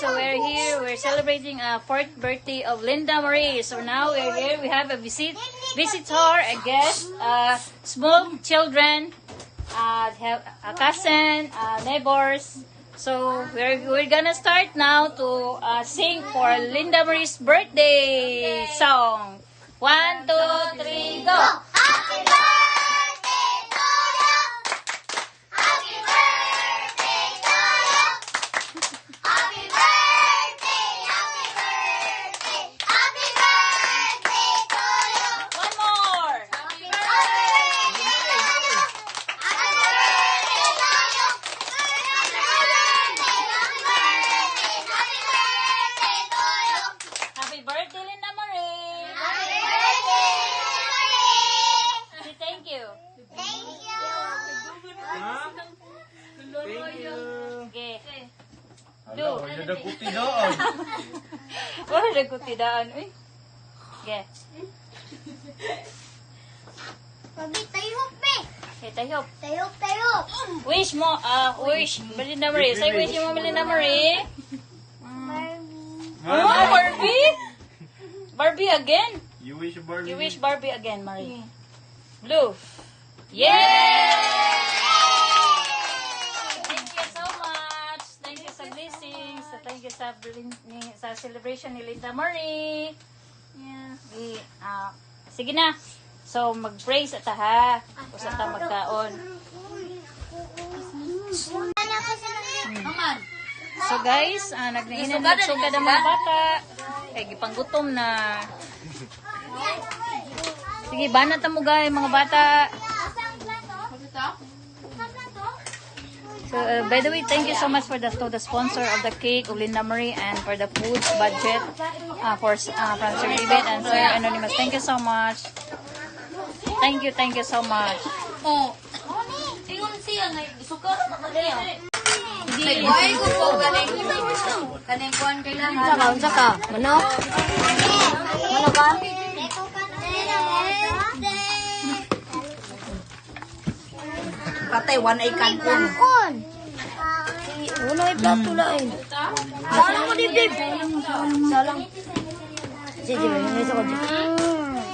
so we're here. We're celebrating a 4th birthday of Linda Marie. So now we're here. We have a visitor, a guest, small children, have a cousin, neighbors. So we're gonna start now to sing for Linda Marie's birthday song. 1, 2, 3, go! Happy birthday to you. Happy birthday to you. Happy birthday, happy birthday, happy birthday to you. One more! Happy birthday to you. Happy birthday to you. Happy birthday, happy birthday, happy birthday to you. Happy birthday, Linda Marie! Happy birthday, Marie. Say thank you. Thank you. Thank you. Okay. Hala, wala na kuti doon. Wala na kutidaan. Uy. Okay. Pagi tayo, pe. Okay, tayo. Tayo, tayo. Wish mo, wish. Melinda Marie. Say wish mo, Melinda Marie. Oh, Barbie? Barbie again? You wish Barbie? You wish Barbie again, Marie. Blue. Yay! Thank you so much. Thank you sa blessings. Thank you sa celebration ni Linda Marie. Yeah. Sige na. So, mag-praise at ha. Usa ta magkaon. So guys, nagnainan nagsugad ang mga bata. Kaya gipanggutom na. Sige, banat mo guys, mga bata. So, by the way, thank you so much for the sponsor of the cake of Linda Marie and for the food budget from Sir David and Sir Anonymous. Thank you so much. Thank you so much. Oh. Tingon siya na suka na kaniya. Ay ko po kaning kuan kailangan. Unsa ka? Manok? Manok ka? Patay one ay kankon. Kun. Uno ay plato lain. Salang ko dibdib. Salang. Sige, may isa ko dito.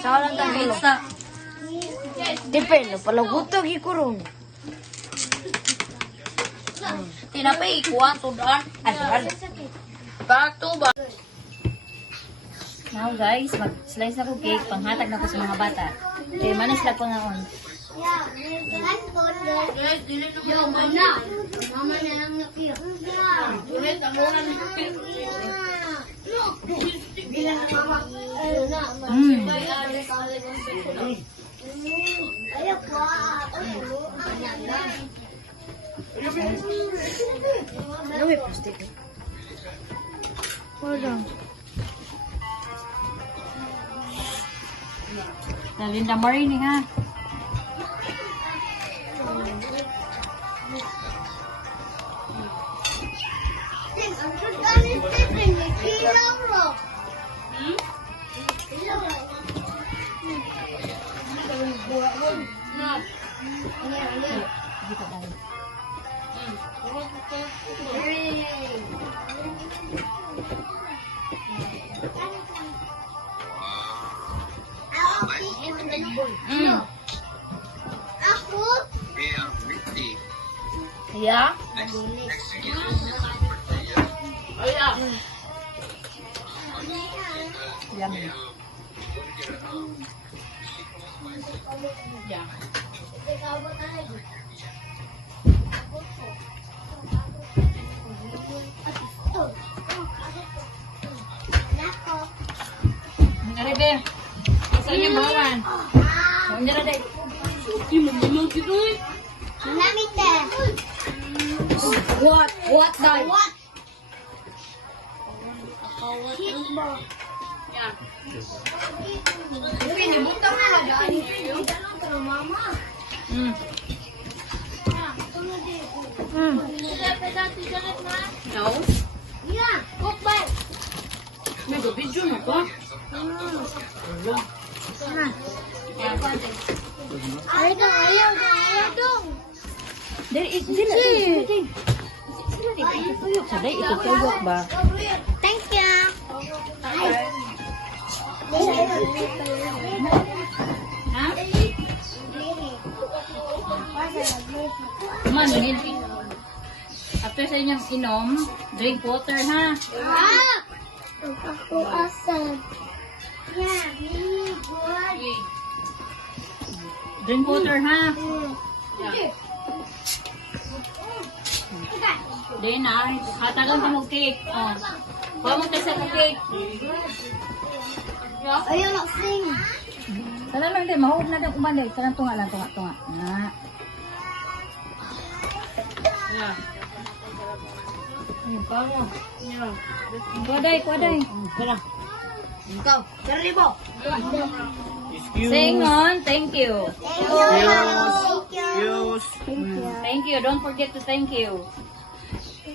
Salang ka dito. Depende, palagutag ikuron. Tinapay kuan tudan. Ay, back to ba. Now guys, mag-slice na ko cake, panghatag na ko sa mga bata. Okay, manas lang ko ngaon. Yo, mama. Mama na lang nakiyo. Ano may plastic? Wala. Sa Linda Marie ni ha. Dito tayo. Ako? Yeah? Yummy. Yeah. Ngari be. Saan yung bawan? Ngari be. Malamit eh. What? What dai? What? Pinibutang na daan. Mama. No. Yeah, cook ba? Nag-video na ko. Ayaw dong. Dili, dili. Dili, ito tuyok. Saday, ito tuyok ba? Ha? Man, hindi. After sa inyong inom, drink water ha. Aku asam. Ya, ini buat. Drink water ha. Then hatagan ka mo cake. Oh. Kuha mo tayo sa cake. Ayo nak sing. Sana lang din, mahulog na din kumanday. Sana tunga lang, tunga. Na. Yeah. Kuaday. Ikaw, 1,000. Sing on, thank you. Excuse. Thank you, don't forget to thank you.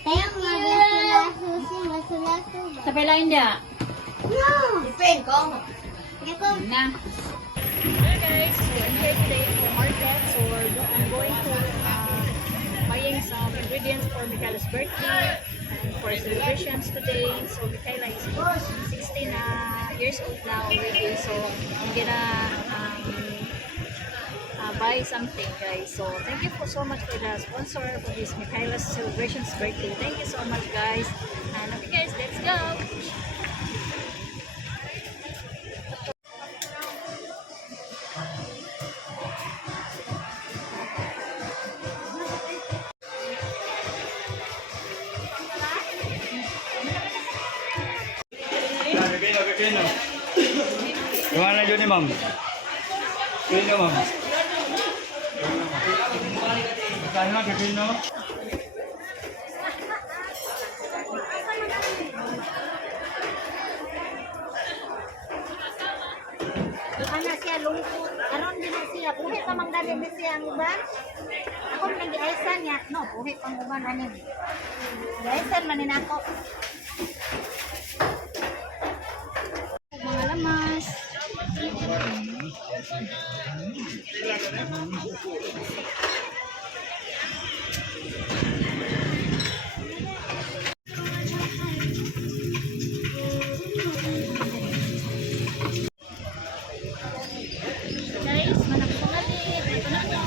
Thank you. Sa pelain dia. No. Depend ko. Na. Hey guys, so I'm here today at the market. So I'm going to buying some ingredients for Michaela's birthday and for celebrations today. So Michaela is 16 years old now already. So I'm gonna buy something, guys. So thank you so much for the sponsor for this Michaela's celebrations birthday. Thank you so much, guys. And okay, guys, let's go. Kino. Gimana yun ni ma'am? Kino ma'am? Kano ka kino? Ana siya lungkot. Aron din na siya. Puhi pa mang dali din siya ang uban. Ako nang giaisan niya. No, puhi pang uban anin. Giaisan man din ako. Mga lamas. Guys, manak ko natin. Ito na po.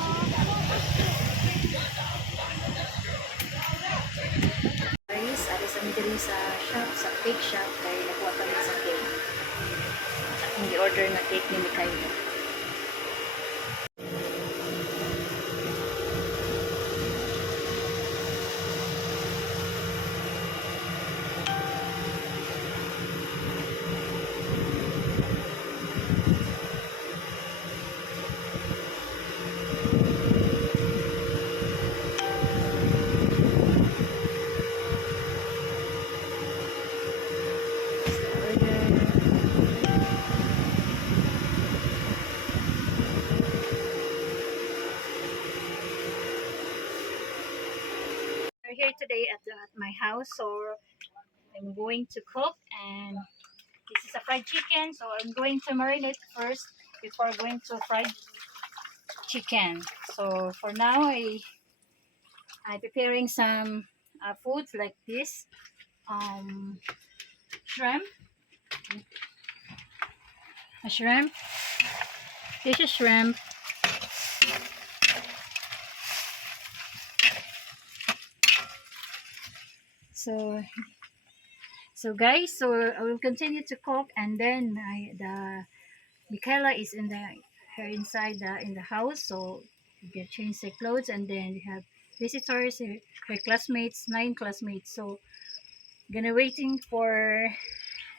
Guys, ari sa diri sa shop, sa cake shop, kay nakuha kami sa cake. Ang order na cake ni Mikaela. We're here today at my house, so I'm going to cook, and this is a fried chicken, so I'm going to marinate first before going to fried chicken. So for now, I'm preparing some foods like this, shrimp, a shrimp, this is shrimp. So guys, so I will continue to cook, and then Michaela is in her inside in the house, so you can change their clothes, and then we have visitors, her classmates, 9 classmates. So gonna waiting for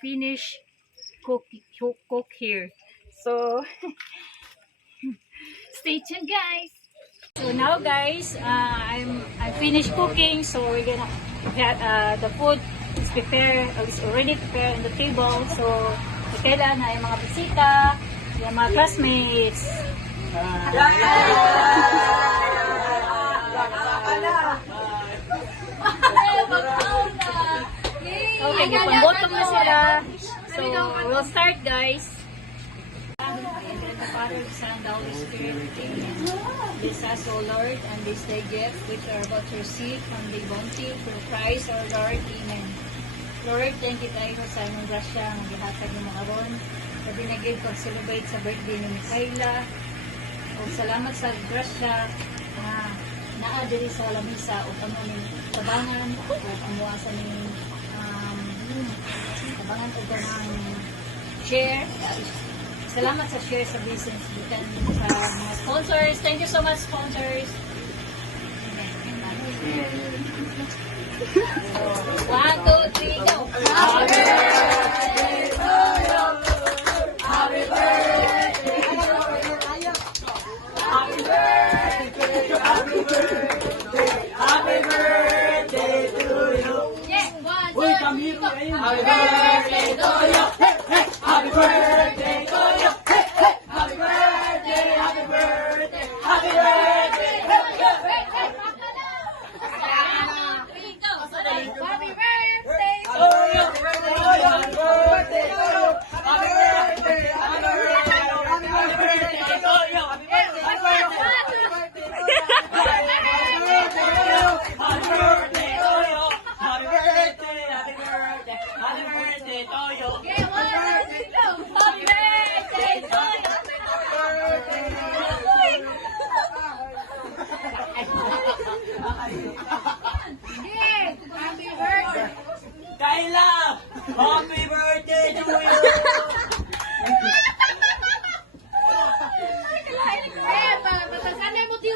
finish cook here. So stay tuned, guys. So now, guys, I finished cooking, so we're gonna get the food is prepared, is already prepared on the table. So Michaela na yung mga bisita, yung mga classmates. Okay, pang-bottom na sila. So we'll start, guys. And then the Father, the Son, the Holy Spirit, amen. Bless us, O Lord, and this day gift which we are about to receive from the bounty through Christ our Lord, amen. Lord, thank you kayo sa inyong grasya ng gihatag ng mga ron. Sabi na gid pag-celebrate sa birthday ni Micaela. O salamat sa grasya na naa diri sa lamisa o kamo ni tabangan o amuasa ni tabangan o kanang share. Salamat sa share sa business gikan sa mga sponsors. Thank you so much, sponsors. So, 1, 2, 3, go! Happy birthday to you! Happy birthday! Happy birthday! Happy birthday! Happy birthday to you! Yeah! 1, 2, 3, go! Happy birthday to you! Happy birthday to you! Happy birthday! Happy birthday! Happy birthday! Happy birthday to you! Happy birthday to you! Happy birthday! Happy birthday! Happy birthday to you! Happy birthday! Happy birthday to you! Happy birthday! Happy birthday! Happy birthday to you! Happy birthday to you! Happy birthday! Kayla! Happy birthday to you!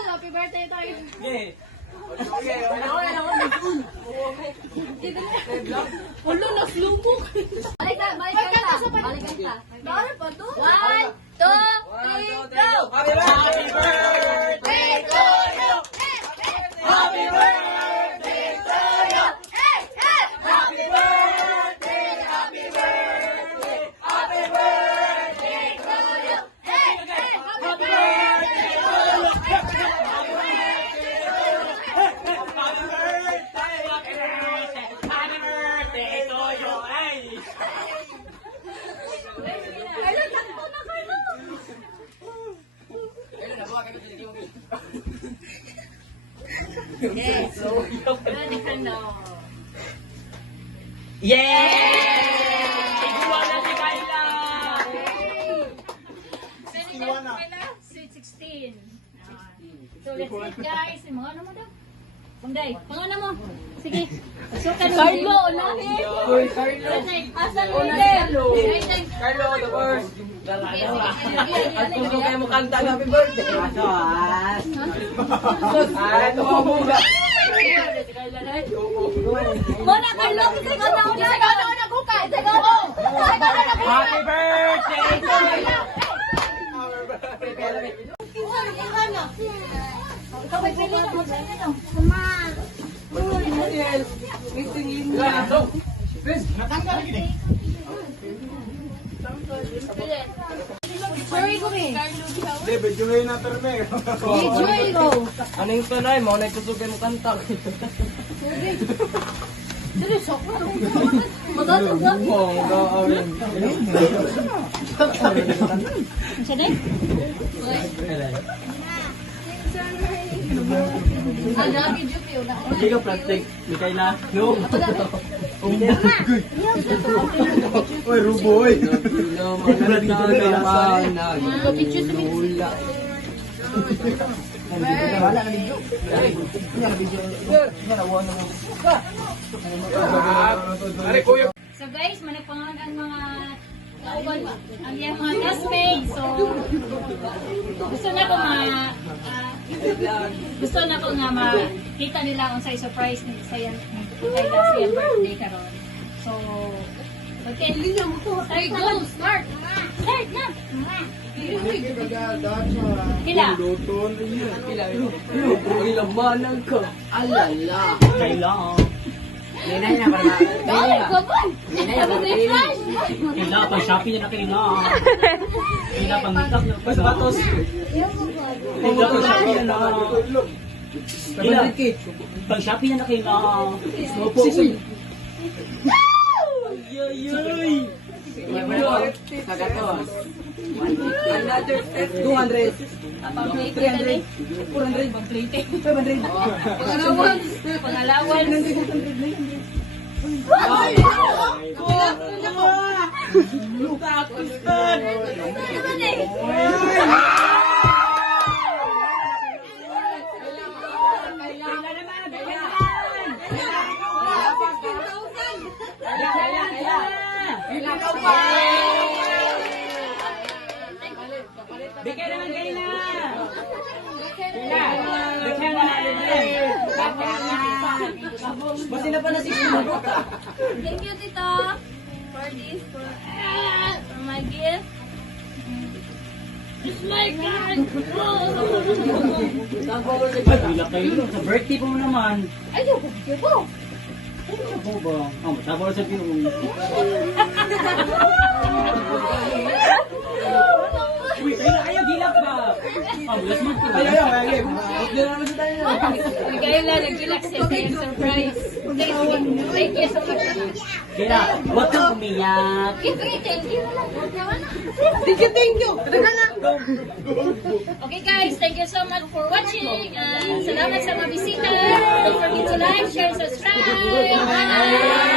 Happy birthday tayo. Okay. Ulo na slumok. Balik ka. Balik pa to. 1, 2, 3, go! Happy birthday to you! Happy birthday to you! Happy birthday! Happy birthday! Happy birthday to you! Happy birthday to you! Happy birthday to you! Ay! Yes. Yay! Igual na si Kayla! Sweet 16. So let's eat guys. Mga ano mo daw? Pangday, pangana mo. Sige. Pasukan mo. Carlo, unahin. Carlo. Asan mo Carlo? Carlo, the first! At kung kayo mo kanta ng happy birthday. Asos! Ay, tumubuga. Mona, Carlo, kasi ka na una. Ikaw na una, Kukay. Ikaw na. Happy birthday to you! Ikaw may pili na. Magsayin na. Sama. Sorry ko rin. Joy na perme. Enjoy ko. Ano yung tanay mo? Nagsusugay mo kanta. Dali, sokra. Magatog lang. Oo, gawin. Sige. Ada video view na. Hindi ka plastic. Di kayo na. No. Oy, ruboy. So guys, managpangan ang mga ang iyang mga classmates. So gusto na ko nga makita nila kung sa surprise ni Sayan kay last year birthday karon. So okay, start na. Start na. Pila. Uy, labanan ka. Alala. Kailangan. Nenay na para. Balik ko ba? Kailangan pang Shopee na kailangan. Kailangan pang meetup na. Mas batos. Kailangan pang Shopee na. Kailangan pang Shopee na kailangan. Opo. Ay! Kagatos. Another 200. 300. 400. 500. Pangalawan. Wow. Bigyan naman kayo na! Bigyan na! Basta na pa na si Thank you, Tito, for this, for my gift. Bila kayo sa birthday po naman. Ayaw, bigyan po. Ano po ba? Oh, matapos sa view. Uy, ayaw gilap ba? Oh, last month ko. Ayaw. Bigay lang, nag-relax siya sa yung surprise. Thank you so much. Kaya, huwag kang umiyak. Thank you na lang. Thank you. Okay guys, thank you so much for watching. And salamat sa mga bisita. Don't forget to like, share, subscribe. Bye!